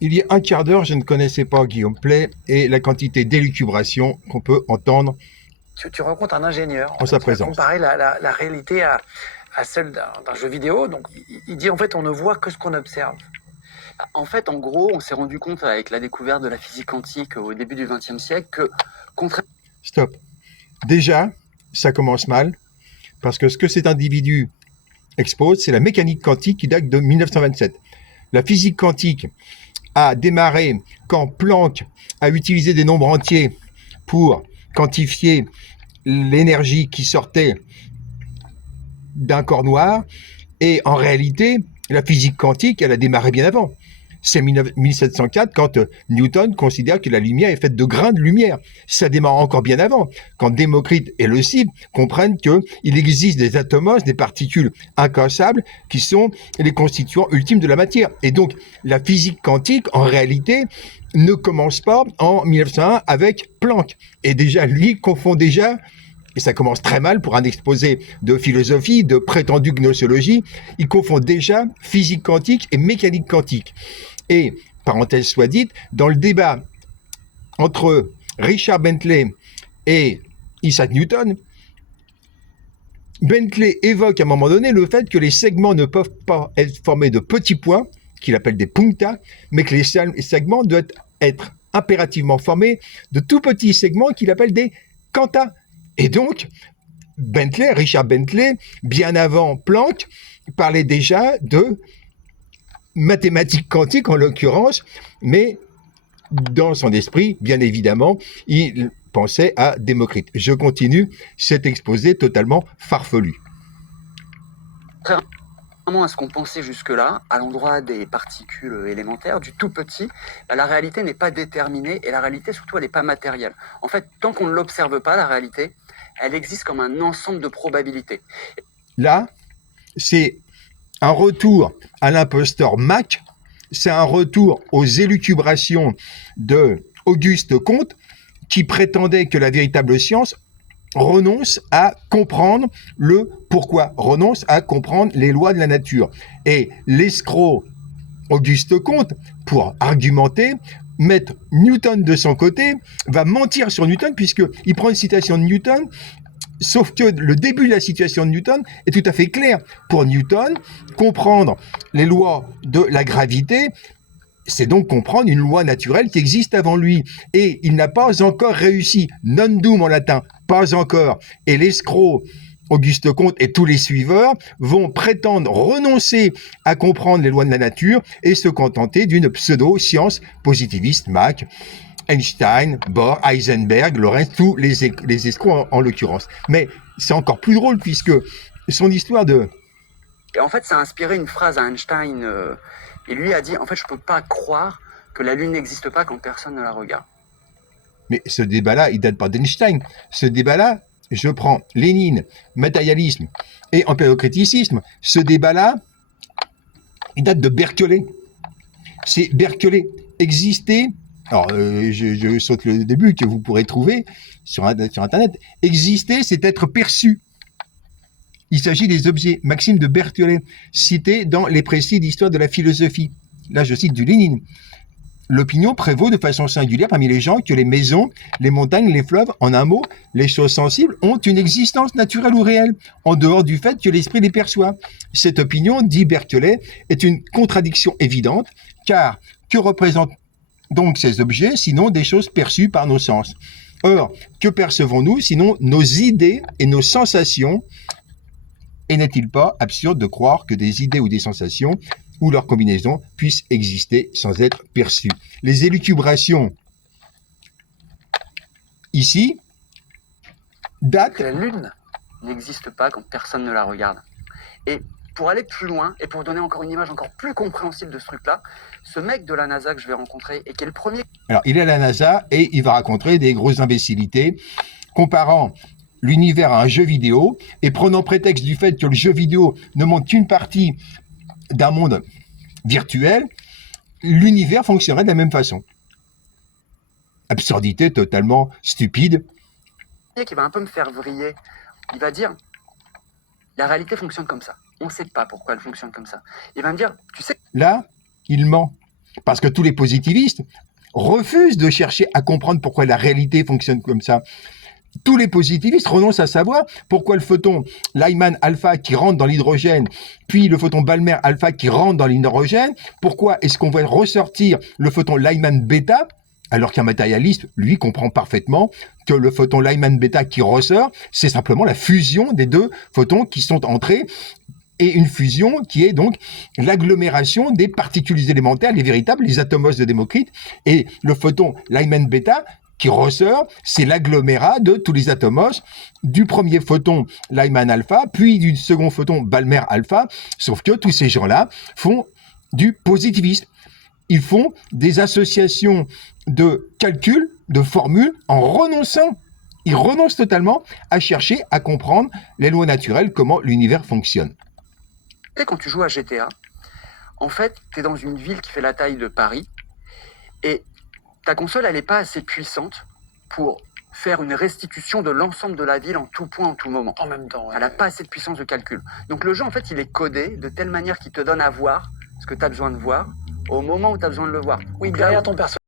Il y a un quart d'heure, je ne connaissais pas Guillaume Play et la quantité d'élucubration qu'on peut entendre Tu rencontres un ingénieur en en fait, sa qui va présence. comparer la réalité à celle d'un jeu vidéo. Donc il dit en fait on ne voit que ce qu'on observe. En fait, en gros, on s'est rendu compte avec la découverte de la physique quantique au début du XXe siècle que, contrairement Stop. Déjà, ça commence mal, parce que ce que cet individu expose, c'est la mécanique quantique qui date de 1927. La physique quantique a démarré quand Planck a utilisé des nombres entiers pour quantifier l'énergie qui sortait d'un corps noir, et en réalité, la physique quantique, elle a démarré bien avant. C'est 1704 quand Newton considère que la lumière est faite de grains de lumière. Ça démarre encore bien avant, quand Démocrite et Leucippe comprennent qu'il existe des atomos, des particules incassables, qui sont les constituants ultimes de la matière. Et donc, la physique quantique, en réalité, ne commence pas en 1901 avec Planck. Et déjà, lui confond déjà, et ça commence très mal pour un exposé de philosophie, de prétendue gnosologie, il confond déjà physique quantique et mécanique quantique. Et, parenthèse soit dite, dans le débat entre Richard Bentley et Isaac Newton, Bentley évoque à un moment donné le fait que les segments ne peuvent pas être formés de petits points, qu'il appelle des puncta, mais que les segments doivent être impérativement formés de tout petits segments qu'il appelle des quanta. Et donc, Richard Bentley, bien avant Planck, parlait déjà de mathématiques quantiques en l'occurrence, mais dans son esprit, bien évidemment, il pensait à Démocrite. Je continue cet exposé totalement farfelu. à ce qu'on pensait jusque-là, à l'endroit des particules élémentaires, du tout petit, la réalité n'est pas déterminée et la réalité, surtout, elle n'est pas matérielle. En fait, tant qu'on ne l'observe pas, la réalité, elle existe comme un ensemble de probabilités. Là, c'est un retour à l'imposteur Mach, c'est un retour aux élucubrations de Auguste Comte, qui prétendait que la véritable science renonce à comprendre le pourquoi, renonce à comprendre les lois de la nature. Et l'escroc Auguste Comte, pour argumenter, mettre Newton de son côté, va mentir sur Newton, puisqu'il prend une citation de Newton, sauf que le début de la situation de Newton est tout à fait clair. Pour Newton, comprendre les lois de la gravité, c'est donc comprendre une loi naturelle qui existe avant lui. Et il n'a pas encore réussi. Non dum en latin, pas encore. Et l'escroc Auguste Comte et tous les suiveurs vont prétendre renoncer à comprendre les lois de la nature et se contenter d'une pseudo-science positiviste, Mach, Einstein, Bohr, Heisenberg, Lorentz, tous les escrocs en l'occurrence. Mais c'est encore plus drôle puisque son histoire de... Et en fait, ça a inspiré une phrase à Einstein. Et lui a dit, en fait, je ne peux pas croire que la Lune n'existe pas quand personne ne la regarde. Mais ce débat-là, il date pas d'Einstein. Ce débat-là, je prends Lénine, matérialisme et empérocriticisme. Ce débat-là, il date de Berkeley. C'est Berkeley. Exister, alors je saute le début que vous pourrez trouver sur Internet. Exister, c'est être perçu. Il s'agit des objets. Maxime de Berkeley, cité dans les précis d'histoire de la philosophie. Là, je cite du Lénine. L'opinion prévaut de façon singulière parmi les gens que les maisons, les montagnes, les fleuves, en un mot, les choses sensibles, ont une existence naturelle ou réelle, en dehors du fait que l'esprit les perçoit. Cette opinion, dit Berkeley, est une contradiction évidente, car que représentent donc ces objets, sinon des choses perçues par nos sens? Or, que percevons-nous, sinon nos idées et nos sensations? Et n'est-il pas absurde de croire que des idées ou des sensations ou leur combinaison puissent exister sans être perçues? Les élucubrations ici datent... La Lune n'existe pas quand personne ne la regarde. Et pour aller plus loin, et pour donner encore une image encore plus compréhensible de ce truc-là, ce mec de la NASA que je vais rencontrer, et qui est le premier... Alors, il est à la NASA et il va raconter des grosses imbécilités, comparant l'univers à un jeu vidéo, et prenant prétexte du fait que le jeu vidéo ne montre qu'une partie d'un monde virtuel, l'univers fonctionnerait de la même façon. Absurdité totalement stupide. qui va un peu me faire vriller. Il va dire, la réalité fonctionne comme ça. On ne sait pas pourquoi elle fonctionne comme ça. Il va me dire, tu sais... Là, il ment. Parce que tous les positivistes refusent de chercher à comprendre pourquoi la réalité fonctionne comme ça. Tous les positivistes renoncent à savoir pourquoi le photon Lyman alpha qui rentre dans l'hydrogène, puis le photon Balmer alpha qui rentre dans l'hydrogène, pourquoi est-ce qu'on va ressortir le photon Lyman bêta, alors qu'un matérialiste, lui, comprend parfaitement que le photon Lyman bêta qui ressort, c'est simplement la fusion des deux photons qui sont entrés, et une fusion qui est donc l'agglomération des particules élémentaires, les véritables, les atomos de Démocrite, et le photon Lyman bêta qui ressort, c'est l'agglomérat de tous les atomos du premier photon Lyman alpha, puis du second photon Balmer alpha, sauf que tous ces gens-là font du positivisme. Ils font des associations de calculs, de formules, en renonçant. Ils renoncent totalement à chercher à comprendre les lois naturelles, comment l'univers fonctionne. Et quand tu joues à GTA, en fait, tu es dans une ville qui fait la taille de Paris, et ta console, elle n'est pas assez puissante pour faire une restitution de l'ensemble de la ville en tout point, en tout moment. En même temps. Elle n'a pas assez de puissance de calcul. Donc le jeu, en fait, il est codé de telle manière qu'il te donne à voir ce que tu as besoin de voir au moment où tu as besoin de le voir. Oui, Donc, derrière là, ton personnage.